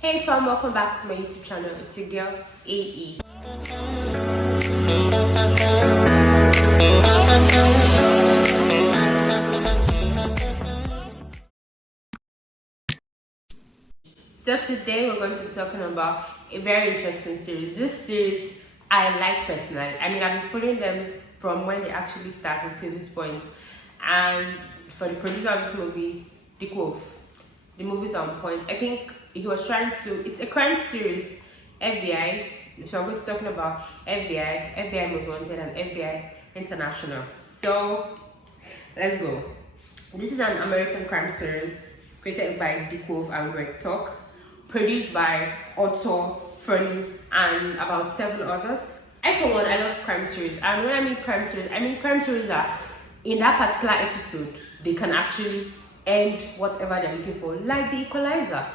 Hey fam, welcome back to my YouTube channel. It's your girl AE. So today we're going to be talking about a very interesting series. This series I like personally. I mean, I've been following them from when they actually started to this point. And for the producer of this movie, Dick Wolf, the movie's on point. I think he was trying to, it's a crime series, FBI. So I'm going to be talking about FBI, FBI Most Wanted, and FBI International. So let's go. This is an American crime series created by Dick Wolf and Greg Talk, produced by Otto, Fernie, and about 7 others. For one, I love crime series. And when I mean crime series are in that particular episode, they can actually end whatever they're looking for. Like the Equalizer,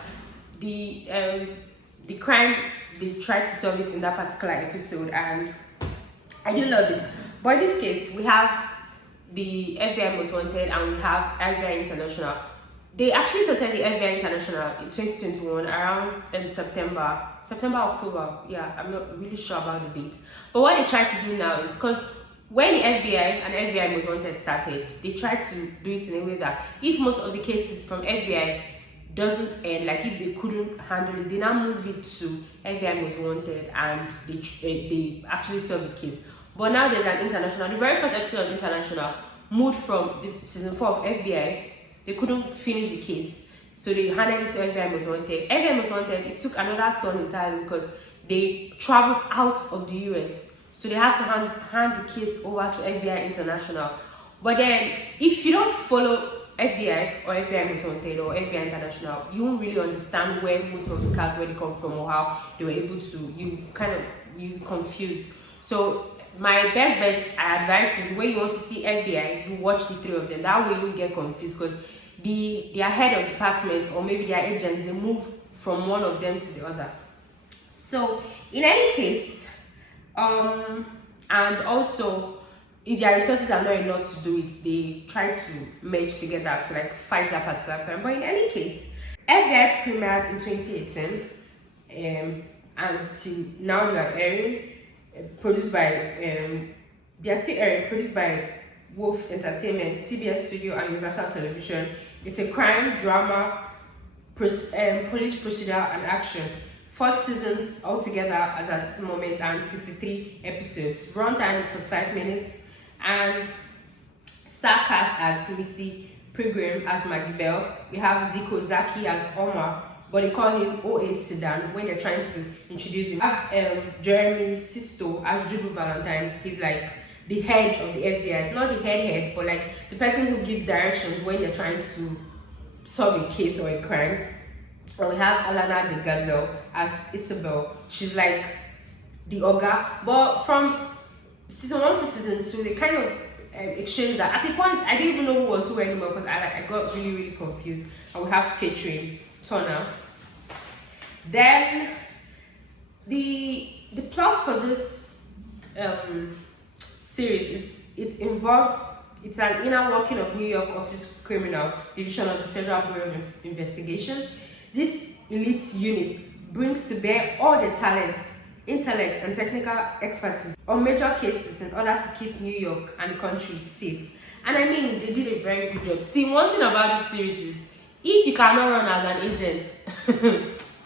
the crime, they try to solve it in that particular episode, and I do love it. But in this case, we have the FBI Most Wanted and we have FBI International. They actually started the FBI International in 2021 around September, October. Yeah, I'm not really sure about the date. But what they try to do now is, because when the FBI and FBI Most Wanted started, they tried to do it in a way that if most of the cases from FBI doesn't end, like if they couldn't handle it, they now move it to FBI Most Wanted and they actually solve the case. But now there's an International. The very first episode of International moved from the season 4 of FBI. They couldn't finish the case, so they handed it to FBI Most Wanted. FBI Most Wanted, it took another turn entirely because they traveled out of the US. So they had to hand the case over to FBI International. But then, if you don't follow FBI or FBI Most Wanted or FBI International, you won't really understand where most of the cars, where they come from or how they were able to, you confused. So my best bet, I advise, is when you want to see FBI, you watch the 3 of them. That way you won't get confused, because their head of department or maybe their agents, they move from one of them to the other. So in any case, and also if their resources are not enough to do it, they try to merge together to like fight that particular crime. But in any case, FBI premiered in 2018, and till now they are airing. Produced by produced by Wolf Entertainment, CBS Studio, and Universal Television. It's a crime drama, police procedural, and action. 4 seasons altogether as at this moment, and 63 episodes. Runtime is 45 minutes, and star cast as Missy Pilgrim as Maggie Bell. We have Zico Zaki as Omar, but they call him O.A. Sedan when they're trying to introduce him. We have Jeremy Sisto as Jubu Valentine. He's like the head of the FBI. It's not the head, but like the person who gives directions when they're trying to solve a case or a crime. And we have Alana de Gazelle as Isabel. She's like the Oga. But from season 1 to season 2, they kind of exchanged that. At the point, I didn't even know who was who anymore, because I got really confused. And we have Catherine Turner. Then the plot for this series it's an inner working of New York Office Criminal Division of the Federal Bureau of Investigation. This elite unit brings to bear all the talents, intellect, and technical expertise on major cases in order to keep New York and the country safe. And I mean, they did a very good job. See, one thing about this series is, if you cannot run as an agent,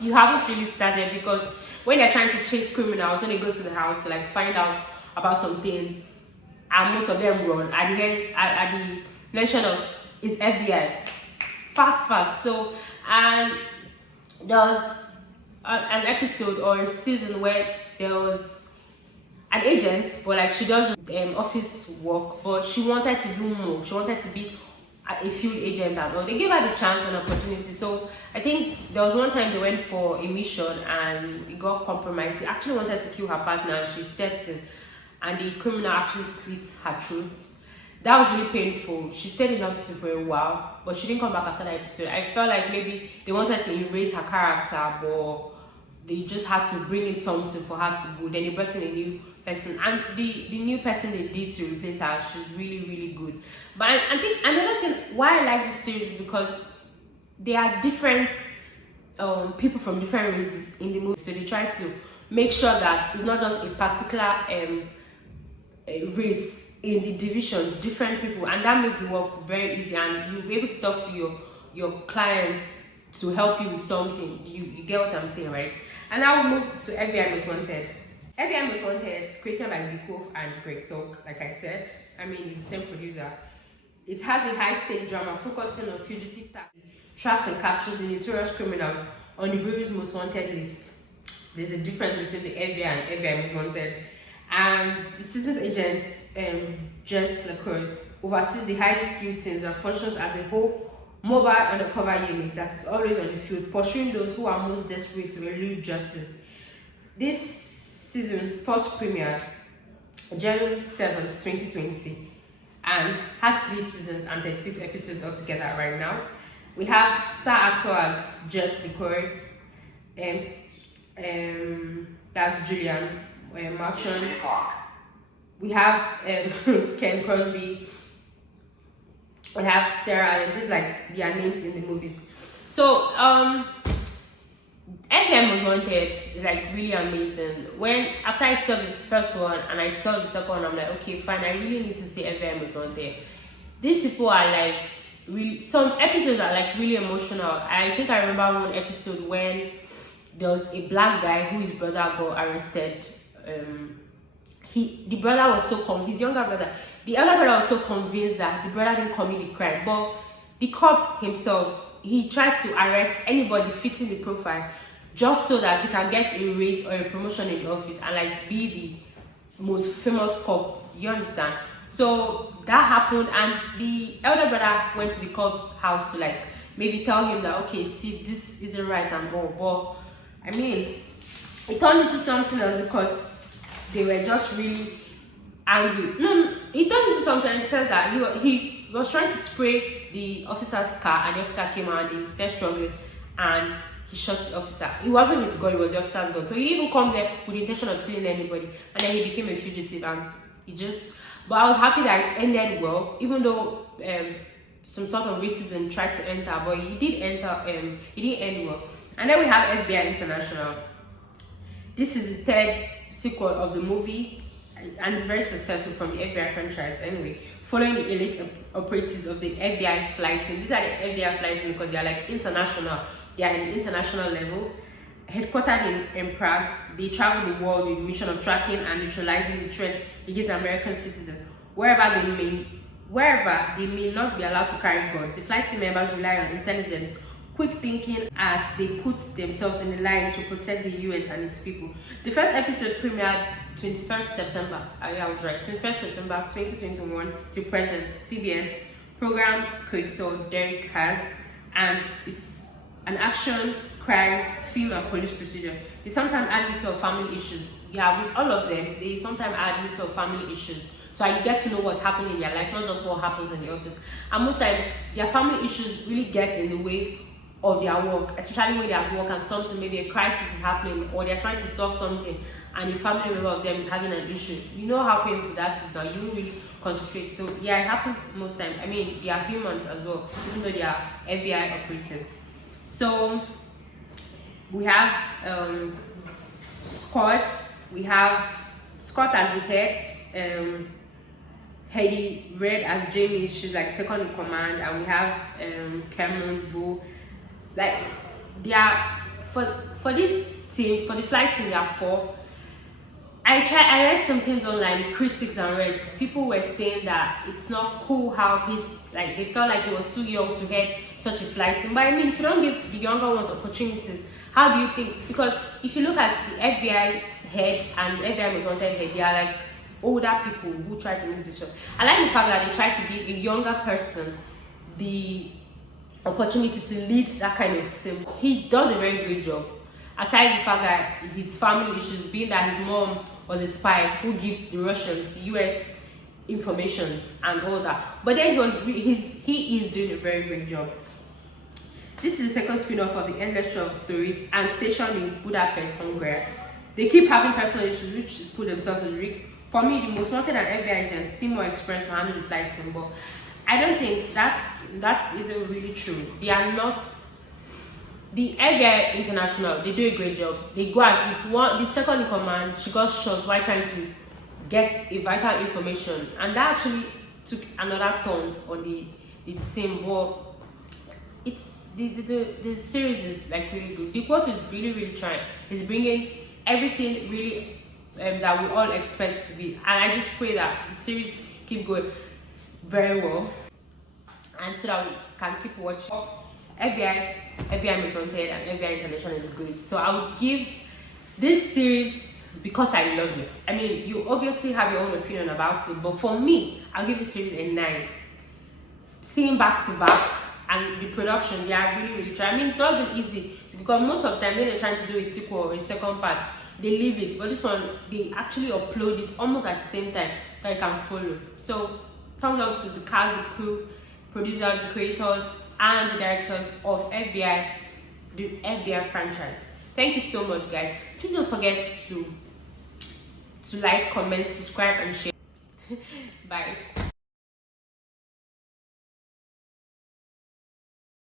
you haven't really started, because when they're trying to chase criminals, when they go to the house to like find out about some things, and most of them run at the end, at the mention of it's FBI, fast. So, and there was an episode or a season where there was an agent, but like she does office work, but she wanted to do more. She wanted to be a field agent and all. They gave her the chance and opportunity. So I think there was one time they went for a mission and it got compromised. They actually wanted to kill her partner, and she stepped in, and the criminal actually slit her throat. That was really painful. She stayed in hospital for a while, but she didn't come back after that episode. I felt like maybe they wanted to erase her character, but they just had to bring in something for her to go. Then they brought in a new person, and the new person they did to replace her, she's really good. But I think another thing why I like this series is because they are different people from different races in the movie. So they try to make sure that it's not just a particular race in the division, different people, and that makes the work very easy, and you'll be able to talk to your clients to help you with something. You get what I'm saying, right? And now we move to FBI Most Wanted. FBI Most Wanted, created by Dick Wolf and Greg Talk, like I said. I mean, it's the same producer. It has a high-stake drama focusing on fugitive traps and captures the notorious criminals on the Bureau's Most Wanted list. So there's a difference between the FBI and FBI Most Wanted. And the season's agent, Jess LaCroix, oversees the highly skilled teams and functions as a whole mobile undercover unit that is always on the field, pursuing those who are most desperate to elude justice. This season first premiered January 7th, 2020, and has 3 seasons and 36 episodes altogether right now. We have star actors Jess LaCroix, that's Julian Marchand. We have Ken Crosby. We have Sarah Allen. These like their names in the movies. So FM Most Wanted is like really amazing. When after I saw the first one and I saw the second one, I'm like, okay, fine, I really need to see FM Most Wanted. These people are like really, some episodes are like really emotional. I think I remember one episode when there was a black guy whose brother got arrested. The brother was so his younger brother, the elder brother was so convinced that the brother didn't commit the crime, but the cop himself, he tries to arrest anybody fitting the profile just so that he can get a raise or a promotion in the office and like be the most famous cop. You understand? So that happened, and the elder brother went to the cop's house to like maybe tell him that, okay, see, this isn't right and all. But I mean, it turned into something else because they were just really angry. No, it turned into something, and it says that he was trying to spray the officer's car, and the officer came out and they started struggling, and he shot the officer. It wasn't his gun, it was the officer's gun. So he didn't even come there with the intention of killing anybody, and then he became a fugitive, and he just. But I was happy that it ended well, even though some sort of racism tried to enter, but he did enter. It didn't end well. And then we have FBI International. This is the 3rd sequel of the movie, and it's very successful from the FBI franchise anyway, following the elite operatives of the FBI flight team. These are the FBI flight team because they are like international. They are in international level. Headquartered in Prague, they travel the world with the mission of tracking and neutralizing the threats against American citizens wherever they may not be allowed to carry guns. The flight team members rely on intelligence, quick thinking as they put themselves in the line to protect the US and its people. The first episode premiered 21st September. I was right. 21st September 2021 to present. CBS program creator Derek has, and it's an action, crime, film, and police procedure. They sometimes add little family issues. Yeah, with all of them, they sometimes add little family issues. So you get to know what's happening in their life, not just what happens in the office. And most times, their family issues really get in the way of their work, especially when they're at work and something, maybe a crisis is happening, or they're trying to solve something, and a family member of them is having an issue. You know how painful that is now. You don't really concentrate. So yeah, it happens most times. I mean, they are humans as well, even though they are FBI operatives. So we have Scott. We have Scott as the head. Heidi Red as Jamie. She's like second in command, and we have Cameron Vo. Like they are for this team, for the flight team, there are 4. I read some things online, critics and rest. People were saying that it's not cool how they felt like he was too young to head such a flight team. But I mean, if you don't give the younger ones opportunities, how do you think? Because if you look at the FBI head and the FBI Most Wanted head, they are like older people who try to make this job. I like the fact that they try to give a younger person the opportunity to lead that kind of team. He does a very great job. Aside the fact that his family issues, being that his mom was a spy who gives the Russians US information and all that, but then he is doing a very great job. This is the second spin-off of the Endless Trail of Stories, and stationed in Budapest, Hungary. They keep having personal issues which put themselves in risk. For me, the Most Wanted and FBI agents seem more experienced on handling the flight team, but I don't think that isn't really true. They are not The FBI International, they do a great job. They go out with the second in command. She got shot while trying to get a vital information, and that actually took another turn on the team. But it's the series is like really good. The growth is really trying. It's bringing everything really that we all expect to be, and I just pray that the series keep going very well, and so that we can keep watching. FBI Most Wanted and FBI International is good. So I would give this series, because I love it. I mean, you obviously have your own opinion about it, but for me, I'll give this series a 9. Seeing back to back and the production, they are really trying. I mean, it's not been easy because most of the time when they're trying to do a sequel or a second part, they leave it. But this one, they actually upload it almost at the same time so you can follow. So thumbs up to the cast, the crew, producers, the creators, and the directors of the FBI franchise. Thank you so much, guys. Please don't forget to like, comment, subscribe, and share. Bye.